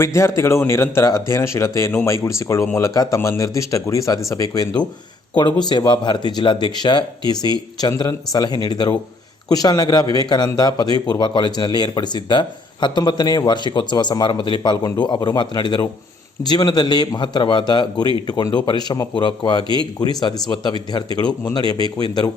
ವಿದ್ಯಾರ್ಥಿಗಳು ನಿರಂತರ ಅಧ್ಯಯನಶೀಲತೆಯನ್ನು ಮೈಗೂಡಿಸಿಕೊಳ್ಳುವ ಮೂಲಕ ತಮ್ಮ ನಿರ್ದಿಷ್ಟ ಗುರಿ ಸಾಧಿಸಬೇಕು ಎಂದು ಕೊಡಗು ಸೇವಾ ಭಾರತಿ ಜಿಲ್ಲಾಧ್ಯಕ್ಷ ಟಿಸಿ ಚಂದ್ರನ್ ಸಲಹೆ ನೀಡಿದರು. ಕುಶಾಲನಗರ ವಿವೇಕಾನಂದ ಪದವಿ ಪೂರ್ವ ಕಾಲೇಜಿನಲ್ಲಿ ಏರ್ಪಡಿಸಿದ್ದ ಹತ್ತೊಂಬತ್ತನೇ ವಾರ್ಷಿಕೋತ್ಸವ ಸಮಾರಂಭದಲ್ಲಿ ಪಾಲ್ಗೊಂಡು ಅವರು ಮಾತನಾಡಿದರು. ಜೀವನದಲ್ಲಿ ಮಹತ್ತರವಾದ ಗುರಿ ಇಟ್ಟುಕೊಂಡು ಪರಿಶ್ರಮಪೂರ್ವಕವಾಗಿ ಗುರಿ ಸಾಧಿಸುವತ್ತ ವಿದ್ಯಾರ್ಥಿಗಳು ಮುನ್ನಡೆಯಬೇಕು ಎಂದರು.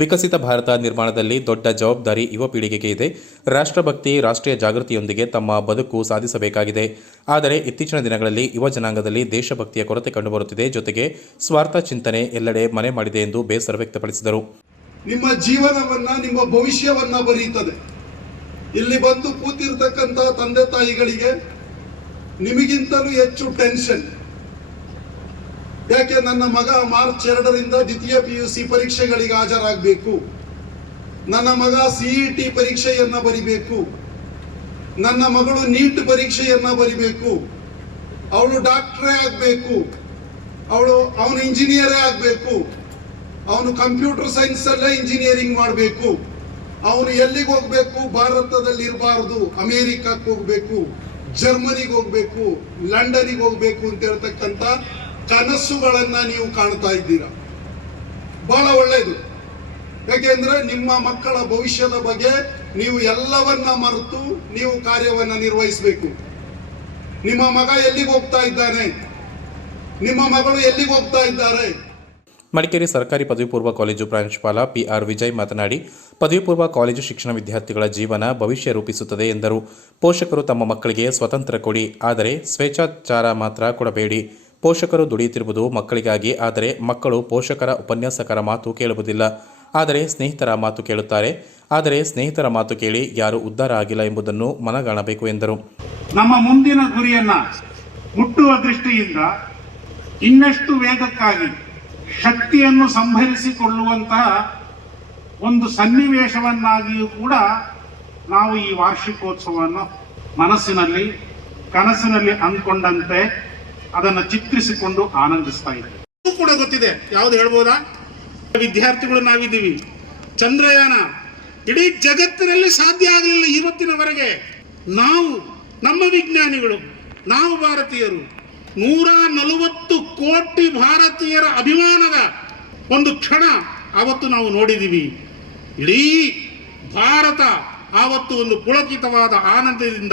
ವಿಕಸಿತ ಭಾರತ ನಿರ್ಮಾಣದಲ್ಲಿ ದೊಡ್ಡ ಜವಾಬ್ದಾರಿ ಯುವ ಪೀಳಿಗೆಗೆ ಇದೆ. ರಾಷ್ಟ್ರಭಕ್ತಿ, ರಾಷ್ಟ್ರೀಯ ಜಾಗೃತಿಯೊಂದಿಗೆ ತಮ್ಮ ಬದುಕು ಸಾಧಿಸಬೇಕಾಗಿದೆ. ಆದರೆ ಇತ್ತೀಚಿನ ದಿನಗಳಲ್ಲಿ ಯುವ ಜನಾಂಗದಲ್ಲಿ ದೇಶಭಕ್ತಿಯ ಕೊರತೆ ಕಂಡುಬರುತ್ತಿದೆ. ಜೊತೆಗೆ ಸ್ವಾರ್ಥ ಚಿಂತನೆ ಎಲ್ಲೆಡೆ ಮನೆ ಮಾಡಿದೆ ಎಂದು ಬೇಸರ ವ್ಯಕ್ತಪಡಿಸಿದರು. ನಿಮ್ಮ ಜೀವನವನ್ನ, ನಿಮ್ಮ ಭವಿಷ್ಯವನ್ನ ಬರೆಯುತ್ತದೆ ಇಲ್ಲಿ ಬಂದು ಕೂತಿರ್ತಕ್ಕಂಥ ತಂದೆ ತಾಯಿಗಳಿಗೆ ನಿಮಗಿಂತಲೂ ಹೆಚ್ಚು ಟೆನ್ಷನ್ ಯಾಕೆ ನನ್ನ ಮಗ ಮಾರ್ಚ್ ಎರಡರಿಂದ ದ್ವಿತೀಯ ಪಿ ಯು ಸಿ ಪರೀಕ್ಷೆಗಳಿಗೆ ಹಾಜರಾಗಬೇಕು? ನನ್ನ ಮಗ ಸಿಇಟಿ ಪರೀಕ್ಷೆಯನ್ನ ಬರಿಬೇಕು. ನನ್ನ ಮಗಳು ನೀಟ್ ಪರೀಕ್ಷೆಯನ್ನ ಬರಿಬೇಕು. ಅವಳು ಡಾಕ್ಟ್ರೇ ಆಗಬೇಕು. ಅವಳು, ಅವನು ಇಂಜಿನಿಯರೇ ಆಗಬೇಕು. ಅವನು ಕಂಪ್ಯೂಟರ್ ಸೈನ್ಸ್ ಅಲ್ಲೇ ಇಂಜಿನಿಯರಿಂಗ್ ಮಾಡಬೇಕು. ಅವನು ಎಲ್ಲಿಗೆ ಹೋಗ್ಬೇಕು? ಭಾರತದಲ್ಲಿ ಇರಬಾರದು. ಅಮೇರಿಕಕ್ಕೆ ಹೋಗ್ಬೇಕು. ಜರ್ಮನಿಗೆ ಹೋಗ್ಬೇಕು. ಲಂಡನಿಗೆ ಹೋಗ್ಬೇಕು ಅಂತ ಹೇಳ್ತಕ್ಕಂಥ ಕನಸುಗಳನ್ನ ನೀವು ಕಾಣ್ತಾ ಇದ್ದೀರಾ? ಬಹಳ ಒಳ್ಳೆಯದು ಯಾಕೆಂದ್ರೆ ನಿಮ್ಮ ಮಕ್ಕಳ ಭವಿಷ್ಯದ ಬಗ್ಗೆ ನೀವು ಎಲ್ಲವನ್ನ ಮರೆತು ನೀವು ಕಾರ್ಯವನ್ನ ನಿರ್ವಹಿಸಬೇಕು. ನಿಮ್ಮ ಮಗ ಎಲ್ಲಿಗೆ ಹೋಗ್ತಾ ಇದ್ದಾನೆ? ನಿಮ್ಮ ಮಗಳು ಎಲ್ಲಿಗೆ ಹೋಗ್ತಾ ಇದ್ದಾರೆ? ಮಡಿಕೇರಿ ಸರ್ಕಾರಿ ಪದವಿ ಪೂರ್ವ ಕಾಲೇಜು ಪ್ರಾಂಶುಪಾಲ ಪಿ ಆರ್ ವಿಜಯ್ ಮಾತನಾಡಿ, ಪದವಿ ಪೂರ್ವ ಕಾಲೇಜು ಶಿಕ್ಷಣ ವಿದ್ಯಾರ್ಥಿಗಳ ಜೀವನ ಭವಿಷ್ಯ ರೂಪಿಸುತ್ತದೆ ಎಂದರು. ಪೋಷಕರು ತಮ್ಮ ಮಕ್ಕಳಿಗೆ ಸ್ವತಂತ್ರ ಕೊಡಿ, ಆದರೆ ಸ್ವೇಚ್ಛಾಚಾರ ಮಾತ್ರ ಕೊಡಬೇಡಿ. ಪೋಷಕರು ದುಡಿಯುತ್ತಿರುವುದು ಮಕ್ಕಳಿಗಾಗಿ, ಆದರೆ ಮಕ್ಕಳು ಪೋಷಕರ ಉಪನ್ಯಾಸಕರ ಮಾತು ಕೇಳುವುದಿಲ್ಲ. ಆದರೆ ಸ್ನೇಹಿತರ ಮಾತು ಕೇಳುತ್ತಾರೆ. ಆದರೆ ಸ್ನೇಹಿತರ ಮಾತು ಕೇಳಿ ಯಾರು ಉದ್ಧಾರ ಆಗಿಲ್ಲ ಎಂಬುದನ್ನು ಮನಗಾಣಬೇಕು ಎಂದರು. ನಮ್ಮ ಮುಂದಿನ ಗುರಿಯನ್ನ ಮುಟ್ಟುವ ದೃಷ್ಟಿಯಿಂದ ಇನ್ನಷ್ಟು ವೇಗಕ್ಕಾಗಿ ಶಕ್ತಿಯನ್ನು ಸಂಭರಿಸಿಕೊಳ್ಳುವಂತಹ ಒಂದು ಸನ್ನಿವೇಶವನ್ನಾಗಿಯೂ ಕೂಡ ನಾವು ಈ ವಾರ್ಷಿಕೋತ್ಸವವನ್ನು ಮನಸ್ಸಿನಲ್ಲಿ, ಕನಸಿನಲ್ಲಿ ಅಂದ್ಕೊಂಡಂತೆ ಅದನ್ನು ಚಿತ್ರಿಸಿಕೊಂಡು ಆನಂದಿಸ್ತಾ ಇದ್ದಾರೆ. ಇದು ಕೂಡ ಗೊತ್ತಿದೆ. ಯಾವ್ದು ಹೇಳ್ಬೋದಾ? ವಿದ್ಯಾರ್ಥಿಗಳು ನಾವಿದ್ದೀವಿ. ಚಂದ್ರಯಾನ ಇಡೀ ಜಗತ್ತಿನಲ್ಲಿ ಸಾಧ್ಯ ಆಗಲಿಲ್ಲ ಇವತ್ತಿನವರೆಗೆ. ನಾವು, ನಮ್ಮ ವಿಜ್ಞಾನಿಗಳು, ನಾವು ಭಾರತೀಯರು, ನೂರ ನಲವತ್ತು ಕೋಟಿ ಭಾರತೀಯರ ಅಭಿಮಾನದ ಒಂದು ಕ್ಷಣ ಆವತ್ತು ನಾವು ನೋಡಿದೀವಿ ಇಡೀ ಭಾರತ ಆವತ್ತು ಒಂದು ಪುಳಕಿತವಾದ ಆನಂದದಿಂದ,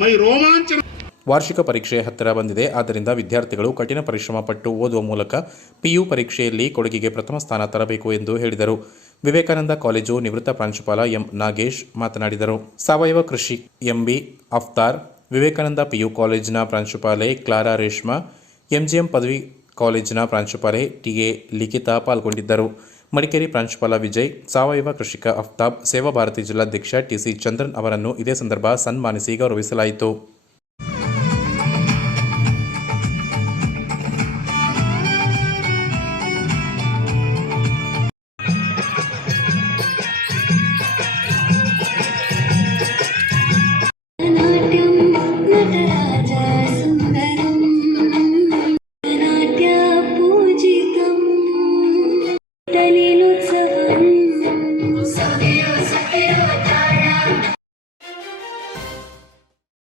ಮೈ ರೋಮಾಂಚನ ವಾರ್ಷಿಕ ಪರೀಕ್ಷೆ ಹತ್ತಿರ ಬಂದಿದೆ. ಆದ್ದರಿಂದ ವಿದ್ಯಾರ್ಥಿಗಳು ಕಠಿಣ ಪರಿಶ್ರಮ ಪಟ್ಟು ಓದುವ ಮೂಲಕ ಪಿಯು ಪರೀಕ್ಷೆಯಲ್ಲಿ ಕೊಡಗಿಗೆ ಪ್ರಥಮ ಸ್ಥಾನ ತರಬೇಕು ಎಂದು ಹೇಳಿದರು. ವಿವೇಕಾನಂದ ಕಾಲೇಜು ನಿವೃತ್ತ ಪ್ರಾಂಶುಪಾಲ ಎಂ ನಾಗೇಶ್ ಮಾತನಾಡಿದರು. ಸಾವಯವ ಕೃಷಿ ಎಂಬಿ ಅಫ್ತಾರ್, ವಿವೇಕಾನಂದ ಪಿಯು ಕಾಲೇಜಿನ ಪ್ರಾಂಶುಪಾಲೆ ಕ್ಲಾರಾ ರೇಷ್ಮಾ, ಎಂಜಿಎಂ ಪದವಿ ಕಾಲೇಜಿನ ಪ್ರಾಂಶುಪಾಲೆ ಟಿಎ ಲಿಖಿತಾ ಪಾಲ್ಗೊಂಡಿದ್ದರು. ಮಡಿಕೇರಿ ಪ್ರಾಂಶುಪಾಲ ವಿಜಯ್, ಸಾವಯವ ಕೃಷಿಕ ಅಫ್ತಾಬ್, ಸೇವಾ ಭಾರತಿ ಜಿಲ್ಲಾಧ್ಯಕ್ಷ ಟಿಸಿ ಚಂದ್ರನ್ ಅವರನ್ನು ಇದೇ ಸಂದರ್ಭ ಸನ್ಮಾನಿಸಿ ಗೌರವಿಸಲಾಯಿತು.